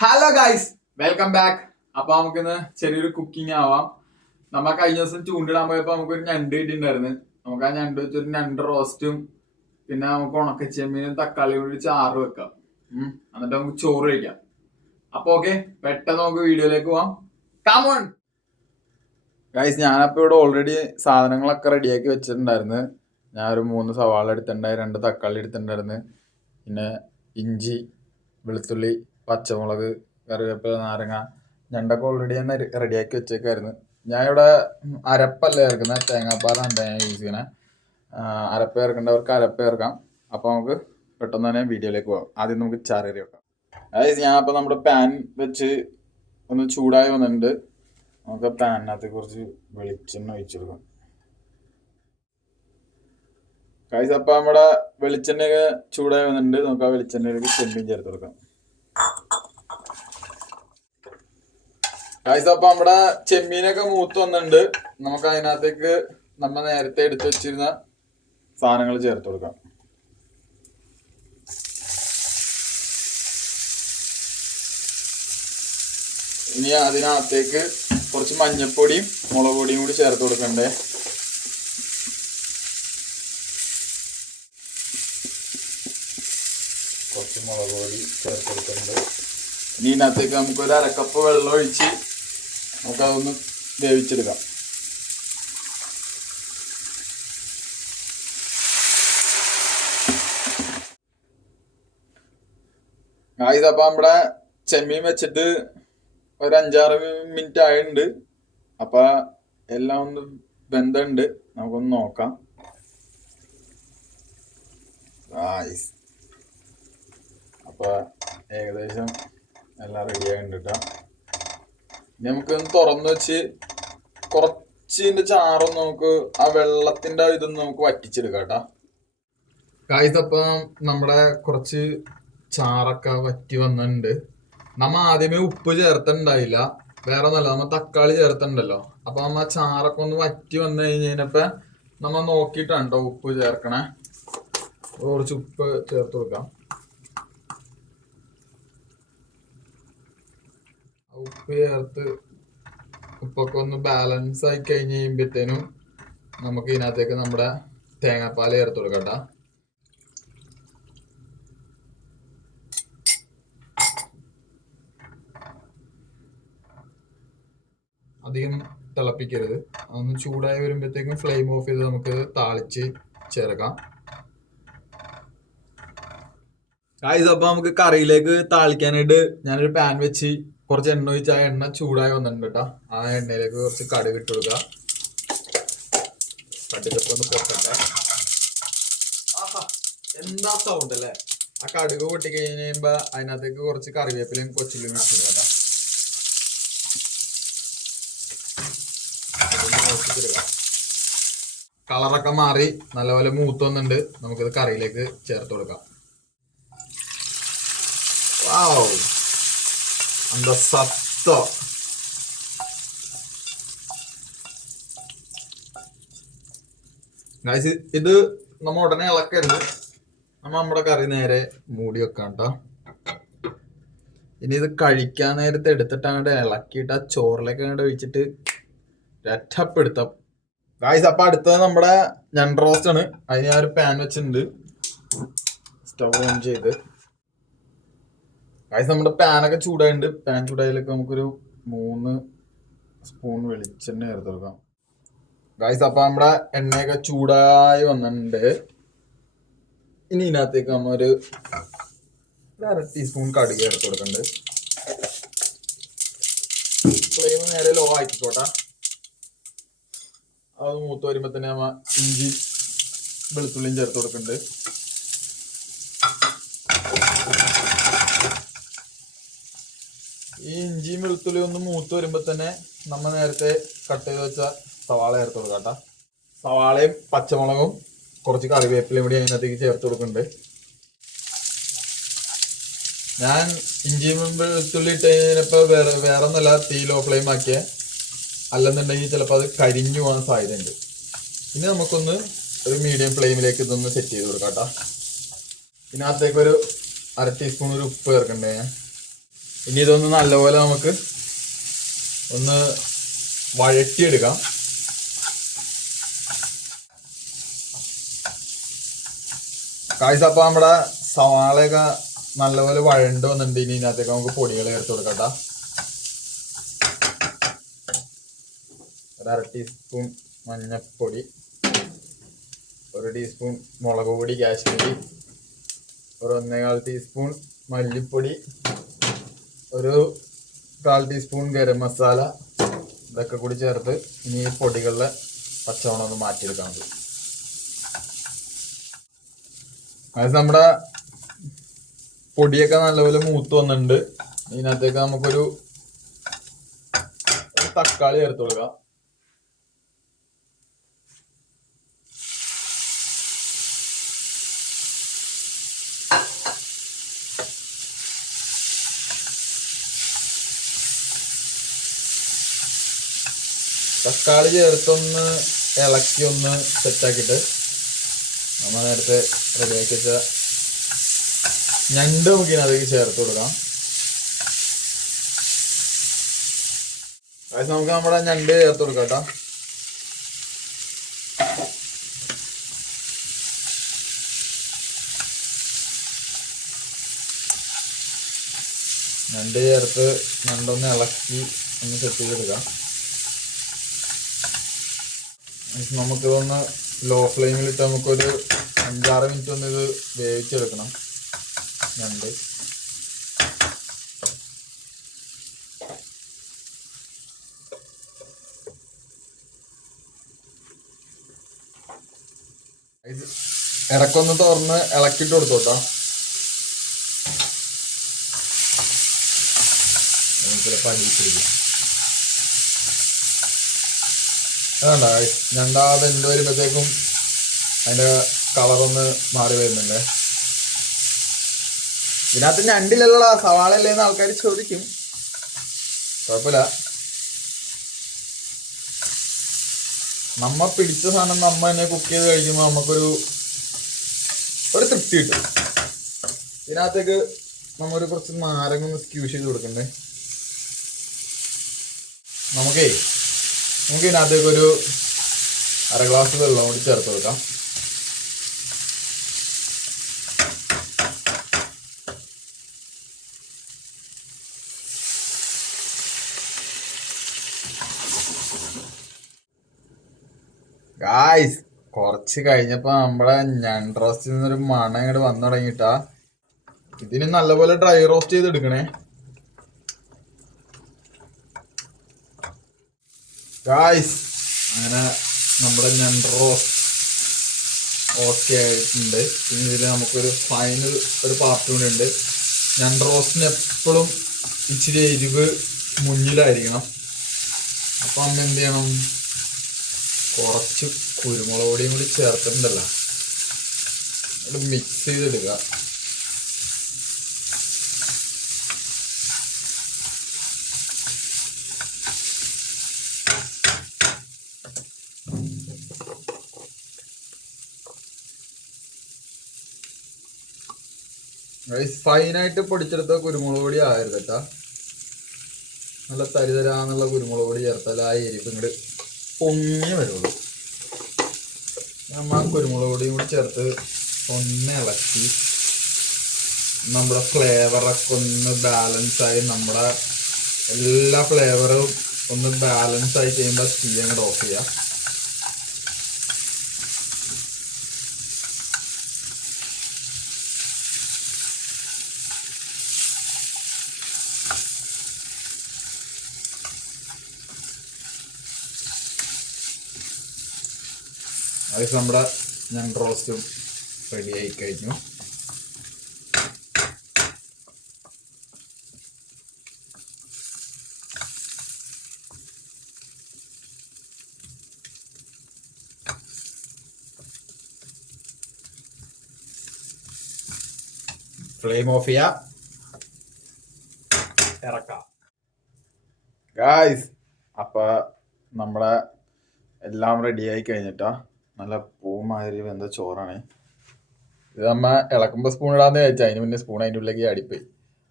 Hello guys, welcome back. അപ്പൊ നമുക്കിന്ന് ചെറിയൊരു കുക്കിംഗ് ആവാം. നമ്മ കഴിഞ്ഞ ദിവസം ചൂണ്ടിടാൻ പോയപ്പോ നമുക്കൊരു ഞണ്ട് കിട്ടിയിട്ടുണ്ടായിരുന്നു. നമുക്ക് ആ ഞണ്ട് വെച്ചൊരു ഞണ്ട് റോസ്റ്റും പിന്നെ നമുക്ക് ഉണക്കച്ചെമ്മീനും തക്കാളിയും കൂടി ചാറ് വെക്കാം. എന്നിട്ട് നമുക്ക് ചോറ് കഴിക്കാം. അപ്പൊ ഓക്കെ, പെട്ടെന്ന് നമുക്ക് വീഡിയോയിലേക്ക് പോവാം. കമോൺ ഗൈസ്, ഞാനപ്പോ ഇവിടെ ഓൾറെഡി സാധനങ്ങളൊക്കെ റെഡിയാക്കി വെച്ചിട്ടുണ്ടായിരുന്നു. ഞാൻ ഒരു 3 സവാള എടുത്തിട്ടുണ്ടായി, 2 തക്കാളി എടുത്തിട്ടുണ്ടായിരുന്നു, പിന്നെ ഇഞ്ചി, വെളുത്തുള്ളി, പച്ചമുളക്, കറിവേപ്പില, നാരങ്ങ, ഞണ്ടൊക്കെ ഓൾറെഡി ഞാൻ റെഡിയാക്കി വെച്ചേക്കായിരുന്നു. ഞാൻ ഇവിടെ അരപ്പല്ല ചേർക്കുന്നത്, തേങ്ങാപ്പാലാണ് ഞാൻ യൂസ് ചെയ്യണേ. അരപ്പ ചേർക്കേണ്ടവർക്ക് അരപ്പ ചേർക്കാം. അപ്പോൾ നമുക്ക് പെട്ടെന്ന് തന്നെ വീഡിയോയിലേക്ക് പോകാം. ആദ്യം നമുക്ക് ചാറരി വെക്കാം. അതായത് ഞാൻ അപ്പോൾ നമ്മുടെ പാൻ വെച്ച് ഒന്ന് ചൂടായി വന്നിട്ടുണ്ട്. നമുക്ക് പാനിനകത്ത് കുറച്ച് വെളിച്ചെണ്ണ ഒഴിച്ചെടുക്കാം. ഗൈസ്, അപ്പോൾ നമ്മുടെ വെളിച്ചെണ്ണയൊക്കെ ചൂടായി വന്നിട്ടുണ്ട്. നമുക്ക് ആ വെളിച്ചെണ്ണയിലേക്ക് ചെമ്മീൻ ചേർത്ത് കൊടുക്കാം. ഗൈസ്, അപ്പോൾ നമ്മുടെ ചെമ്മീനൊക്കെ മൂത്ത് വന്നിട്ടുണ്ട്. നമുക്ക് അതിനകത്തേക്ക് നമ്മൾ നേരത്തെ എടുത്തു വെച്ചിരുന്ന സാധനങ്ങൾ ചേർത്ത് കൊടുക്കാം. ഇനി അതിനകത്തേക്ക് കുറച്ച് മഞ്ഞപ്പൊടിയും മുളക് പൊടിയും കൂടി ചേർത്ത് കൊടുക്കണ്ടേ. കുറച്ച് മുളക് പൊടി ചേർത്ത് കൊടുക്കുന്നുണ്ട്. ഇനി ഇതിനകത്തേക്ക് നമുക്കൊരു അരക്കപ്പ് വെള്ളം ഒഴിച്ച് നമുക്കതൊന്ന് വേവിച്ചെടുക്കാം. ഗൈസ്, അപ്പം നമ്മുടെ ചെമ്മീൻ വെച്ചിട്ട് ഒരു 5-6 മിനിറ്റ് ആയിട്ടുണ്ട്. അപ്പൊ എല്ലാം ഒന്ന് വെന്തുണ്ട്. നമുക്കൊന്ന് നോക്കാം. ഗൈസ്, അപ്പൊ ഏകദേശം എല്ലാം റെഡി ആയിട്ടുണ്ട് കേട്ടോ. ഇനി നമുക്കൊന്ന് തുറന്നു വെച്ച് കുറച്ചിന്റെ ചാറൊന്ന് നമുക്ക് ആ വെള്ളത്തിന്റെ ഇതൊന്ന് നമുക്ക് വറ്റിച്ചെടുക്കാം കേട്ടോ. ഗൈസ്, അപ്പം നമ്മുടെ കുറച്ച് ചാറൊക്കെ വറ്റി വന്നിട്ടുണ്ട്. നമ്മ ആദ്യമേ ഉപ്പ് ചേർത്തിട്ടുണ്ടായില്ല, വേറെ ഒന്നല്ല, നമ്മ തക്കാളി ചേർത്തിട്ടുണ്ടല്ലോ. അപ്പൊ നമ്മ ചാറൊക്കെ ഒന്ന് വറ്റി വന്നു കഴിഞ്ഞപ്പോ നമ്മ നോക്കിയിട്ടാണ് കേട്ടോ ഉപ്പ് ചേർക്കണേ. കുറച്ച് ഉപ്പ് ചേർത്ത് കൊടുക്കാം. ഉപ്പ് ചേർത്ത് ഉപ്പൊക്കെ ഒന്ന് ബാലൻസ് ആയി കഴിഞ്ഞ് കഴിയുമ്പോഴത്തേനും നമുക്ക് ഇതിനകത്തേക്ക് നമ്മുടെ തേങ്ങാപ്പാൽ ചേർത്ത് കൊടുക്കാം കേട്ടോ. അധികം തിളപ്പിക്കരുത്. അതൊന്ന് ചൂടായി വരുമ്പോഴത്തേക്കും ഫ്ലെയിം ഓഫ് ചെയ്ത് നമുക്ക് താളിച്ച് ചേർക്കാം. ഗൈസ്, അപ്പൊ നമുക്ക് കറിയിലേക്ക് താളിക്കാനായിട്ട് ഞാനൊരു പാൻ വെച്ച് കുറച്ച് എണ്ണ ഒഴിച്ച് ആ എണ്ണ ചൂടായി വന്നിട്ടുണ്ട് കേട്ടോ. ആ എണ്ണയിലേക്ക് കുറച്ച് കടുക് ഇട്ട് കൊടുക്കുക. കടുകൊക്കെ ഒന്ന് പൊട്ടട്ടെ. ആഹാ, എന്താ സൗണ്ട് അല്ലേ! ആ കടുക് പൊട്ടി കഴിഞ്ഞ് കഴിയുമ്പോ അതിനകത്തേക്ക് കുറച്ച് കറിവേപ്പിലയും കൊച്ചുള്ളിയും ഇട്ട് കൊടുക്കുക. കളറൊക്കെ മാറി നല്ലപോലെ മൂത്ത് വന്നിട്ടുണ്ട്. നമുക്കിത് കറിയിലേക്ക് ചേർത്ത് കൊടുക്കാം. വാവ്, എന്താ സത്തോ! ഗൈസ്, ഇത് നമ്മ ഉടനെ ഇളക്കരുത്. നമ്മുടെ കറി നേരെ മൂടി വെക്കാം കേട്ടോ. ഇനി ഇത് കഴിക്കാൻ നേരത്തെ എടുത്തിട്ട് അങ്ങോട്ട് ഇളക്കിയിട്ട് ആ ചോറിലേക്ക് അങ്ങോട്ട് ഒഴിച്ചിട്ട് രറ്റപ്പെടുത്താം. ഗൈസ്, അപ്പൊ അടുത്തത് നമ്മുടെ ഞണ്ട് റോസ്റ്റ് ആണ്. അതിന് ഞാൻ ഒരു പാൻ വെച്ചിട്ടുണ്ട്. സ്റ്റവ് ഓൺ ചെയ്ത് ഗൈസ്, നമ്മുടെ പാനൊക്കെ ചൂടായിട്ടുണ്ട്. പാൻ ചൂടായതിലേക്ക് നമുക്കൊരു 3 സ്പൂൺ വെളിച്ചെണ്ണ ചേർത്ത് കൊടുക്കാം. ഗൈസ്, അപ്പൊ നമ്മുടെ എണ്ണയൊക്കെ ചൂടായി വന്നിട്ടുണ്ട്. ഇനി ഇതിനകത്തേക്ക് നമ്മ ഒരു 1/2 ടീസ്പൂൺ കടുക് ചേർത്ത് കൊടുക്കുന്നുണ്ട്. ഫ്ലെയിം നേരെ ലോ ആക്കിക്കോട്ടെ. അത് മൂത്ത് വരുമ്പോ തന്നെ നമ്മ ഇഞ്ചി വെളുത്തുള്ളിയും ചേർത്ത് കൊടുക്കുന്നുണ്ട്. ഈ ഇഞ്ചിയും വെളുത്തുള്ളിയും ഒന്ന് മൂത്ത് വരുമ്പോ തന്നെ നമ്മ നേരത്തെ കട്ട് ചെയ്ത് വെച്ച സവാള ചേർത്ത് കൊടുക്കാം കേട്ടോ. സവാളയും പച്ചമുളകും കുറച്ച് കറിവേപ്പിലയും കൂടി അതിനകത്തേക്ക് ചേർത്ത് കൊടുക്കുന്നുണ്ട്. ഞാൻ ഇഞ്ചിയും വെളുത്തുള്ളി ഇട്ട് കഴിഞ്ഞപ്പോ വേറെ ഒന്നല്ല, തീ ലോ ഫ്ലെയിം ആക്കിയേ, അല്ലെന്നുണ്ടെങ്കിൽ ചിലപ്പോൾ അത് കരിഞ്ഞു പോകാൻ സാധ്യതയുണ്ട്. ഇനി നമുക്കൊന്ന് ഒരു മീഡിയം ഫ്ലെയിമിലേക്ക് ഇതൊന്ന് സെറ്റ് ചെയ്ത് കൊടുക്കാം കേട്ടോ. ഇതിനകത്തേക്ക് ഒരു 1/2 ടീസ്പൂൺ ഒരു ഉപ്പ് ചേർക്കണ്ടേ. ഇനി ഇതൊന്ന് നല്ലപോലെ നമുക്ക് ഒന്ന് വഴറ്റിയെടുക്കാം. കാഴ്ച അപ്പൊ നമ്മുടെ സവാളയൊക്കെ നല്ലപോലെ വഴണ്ട് വന്നിട്ടുണ്ട്. ഇനി ഇതിനകത്തേക്ക് നമുക്ക് പൊടികൾ ചേർത്ത് കൊടുക്കട്ടോ. ഒരു 1/2 ടീസ്പൂൺ മഞ്ഞൾപ്പൊടി, 1 ടീസ്പൂൺ മുളക് പൊടി കാശ്മീരി, ഒരു 1.25 ടീസ്പൂൺ മല്ലിപ്പൊടി, ഒരു 1/4 ടീസ്പൂൺ ഗരം മസാല. ഇതൊക്കെ കൂടി ചേർത്ത് ഇനി ഈ പൊടികളിലെ പച്ചമണം ഒന്ന് മാറ്റിയെടുക്കാൻ മതി. അത് നമ്മുടെ പൊടിയൊക്കെ നല്ലപോലെ മൂത്ത് വന്നിട്ടുണ്ട്. ഇതിനകത്തേക്ക് നമുക്കൊരു തക്കാളി ചേർത്ത് കൊടുക്കാം. തക്കാളി ചേർത്തൊന്ന് ഇളക്കി ഒന്ന് സെറ്റാക്കിയിട്ട് നമ്മൾ നേരത്തെ റെഡിയാക്കി വെച്ച ഞണ്ട് നമുക്ക് ഇതിനകത്തേക്ക് ചേർത്ത് കൊടുക്കാം. അത് നമുക്ക് നമ്മുടെ ഞണ്ട് ചേർത്ത് കൊടുക്കാം കേട്ടോ. ഞണ്ട് ചേർത്ത് ഞണ്ടൊന്ന് ഇളക്കി ഒന്ന് സെറ്റ് ചെയ്തെടുക്കാം. നമുക്കിതൊന്ന് ലോ ഫ്ലെയിമിലിട്ട് നമുക്കൊരു 5-6 മിനിറ്റ് ഒന്ന് ഇത് വേവിച്ചെടുക്കണം ഞണ്ട്. ഇടക്കൊന്ന് തുറന്ന് ഇളക്കിയിട്ട് കൊടുത്തോട്ടോ. ചിലപ്പോൾ അടിയിട്ടിരിക്കും. അതുകൊണ്ടാ ഞണ്ടാ വെന്ത് വരുമ്പോഴത്തേക്കും അതിൻ്റെ കളറൊന്ന് മാറി വരുന്നുണ്ട്. ഇതിനകത്ത് ഞണ്ടില്ലല്ലോ സവാള അല്ലേന്ന് ആൾക്കാർ ചോദിക്കും. കുഴപ്പമില്ല, നമ്മ പിടിച്ച സാധനം നമ്മ തന്നെ കുക്ക് ചെയ്ത് കഴിക്കുമ്പോൾ നമുക്കൊരു തൃപ്തി കിട്ടും. ഇതിനകത്തേക്ക് നമ്മൊരു കുറച്ച് നാരങ്ങ ഒന്ന് സ്ക്യൂസ് ചെയ്ത് കൊടുക്കണ്ടേ. നമുക്ക് ഇതിനകത്തേക്ക് ഒരു 1/2 ഗ്ലാസ് വെള്ളം കൂടി ചേർത്ത് കൊടുക്കാം. ഗായ്സ് കുറച്ച് കഴിഞ്ഞപ്പോ നമ്മുടെ ഞണ്ട് റോസ്റ്റിൽ നിന്നൊരു മണം ഇങ്ങോട്ട് വന്നു തുടങ്ങിട്ടാ. ഇതിന് നല്ലപോലെ ഡ്രൈ റോസ്റ്റ് ചെയ്ത് എടുക്കണേ ഗായ്സ്. അങ്ങനെ നമ്മുടെ ഞണ്ട് റോസ്റ്റ് ഓക്കെ ആയിട്ടുണ്ട്. ഇനി ഇതിൽ നമുക്കൊരു ഫൈനൽ ഒരു പാർട്ട് കൂടി ഉണ്ട്. ഞണ്ട് റോസ്റ്റിന് എപ്പോഴും ഇച്ചിരി എരിവ് മുന്നിലായിരിക്കണം. അപ്പം അമ്മ എന്ത് ചെയ്യണം, കുറച്ച് കുരുമുളക് പൊടിയും കൂടി ചേർത്തിട്ടുണ്ടല്ലോ, അത് മിക്സ് ചെയ്തെടുക്കുക. ഫൈനായിട്ട് പൊടിച്ചെടുത്ത കുരുമുളക് പൊടി ആയിരുന്നു കേട്ടാ. നല്ല തരിതരാന്നുള്ള കുരുമുളക് പൊടി ചേർത്താൽ ആ എരിവ് ഇങ്ങോട്ട് പൊങ്ങി വരുള്ളൂ. നമ്മൾ കുരുമുളക് പൊടിയും കൂടി ചേർത്ത് ഒന്ന് ഇളക്കി നമ്മുടെ ഫ്ലേവറൊക്കെ ഒന്ന് ബാലൻസായി, നമ്മുടെ എല്ലാ ഫ്ലേവറും ഒന്ന് ബാലൻസായി കഴിയുമ്പോൾ തീ അങ്ങോട്ട് ഓഫ് ചെയ്യാം. അത് നമ്മുടെ ഞണ്ട് റോസ്റ്റും റെഡി ആയി കഴിഞ്ഞു. ഫ്ലെയിം ഓഫ് ചെയ്യാം, ഇറക്കാം. ഗായ്സ് അപ്പൊ നമ്മുടെ എല്ലാം റെഡി ആയി കഴിഞ്ഞിട്ടാ. നല്ല പൂമാതിരി വെന്ത ചോറാണ് ഇത്. നമ്മ ഇളക്കുമ്പോൾ സ്പൂൺ ഇടാന്ന് വിചാരിച്ചാൽ അതിന് മുന്നേ സ്പൂൺ അതിൻ്റെ ഉള്ളിലേക്ക് അടിപ്പോയി.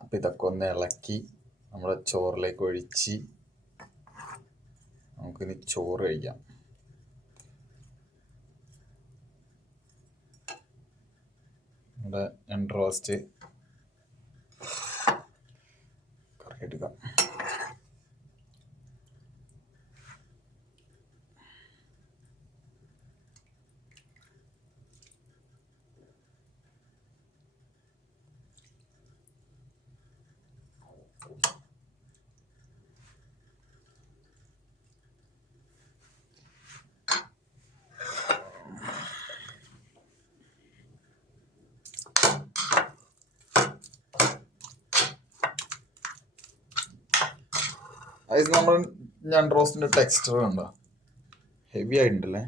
അപ്പം ഇതൊക്കെ ഒന്ന് ഇളക്കി നമ്മുടെ ചോറിലേക്ക് ഒഴിച്ച് നമുക്കിനി ചോറ് കഴിക്കാം. നമ്മുടെ ഞണ്ട് റോസ്റ്റ് കറി എടുക്കാം. അത് നമ്മൾ ഞണ്ട് റോസ്റ്റിന്റെ ടെക്സ്ചർ കണ്ടോ, ഹെവി ആയിട്ടുണ്ടല്ലേ.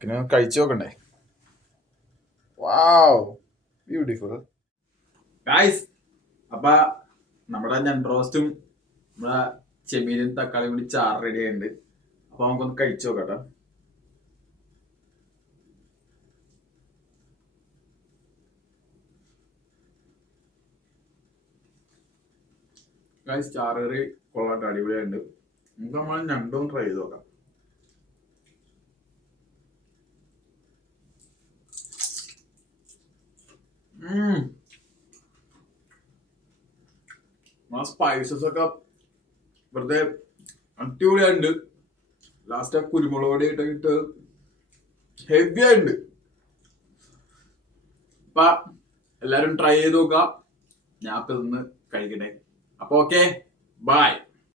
പിന്നെ കഴിച്ചു നോക്കണ്ടേ. വാവ്, ബ്യൂട്ടിഫുൾ ഗൈസ്. അപ്പൊ നമ്മുടെ ഞണ്ട് റോസ്റ്റും നമ്മുടെ ചെമ്മീനും തക്കാളിയും കൂടി ചാറ് റെഡി ആയിട്ടുണ്ട്. അപ്പൊ നമുക്കൊന്ന് കഴിച്ചു നോക്കട്ടെ. ഗൈസ്, ചാറ് കറി കൊള്ളാട്ട് അടിപൊളിയായിട്ടുണ്ട്. നമുക്ക് നമ്മൾ ഞണ്ടും ട്രൈ ചെയ്ത് നോക്കാം. ആ സ്പൈസസ് ഒക്കെ വെറുതെ അടിപൊളിയായിട്ടുണ്ട്. ലാസ്റ്റ് ആ കുരുമുളക് പൊടി ഇട്ടിട്ട് ഹെവി ആയിട്ടുണ്ട്. അപ്പൊ എല്ലാരും ട്രൈ ചെയ്ത് നോക്കാം. ഞാൻ ഇപ്പൊ ഇതൊന്ന് കഴിക്കട്ടെ. അപ്പൊ ഓക്കെ, ബൈ.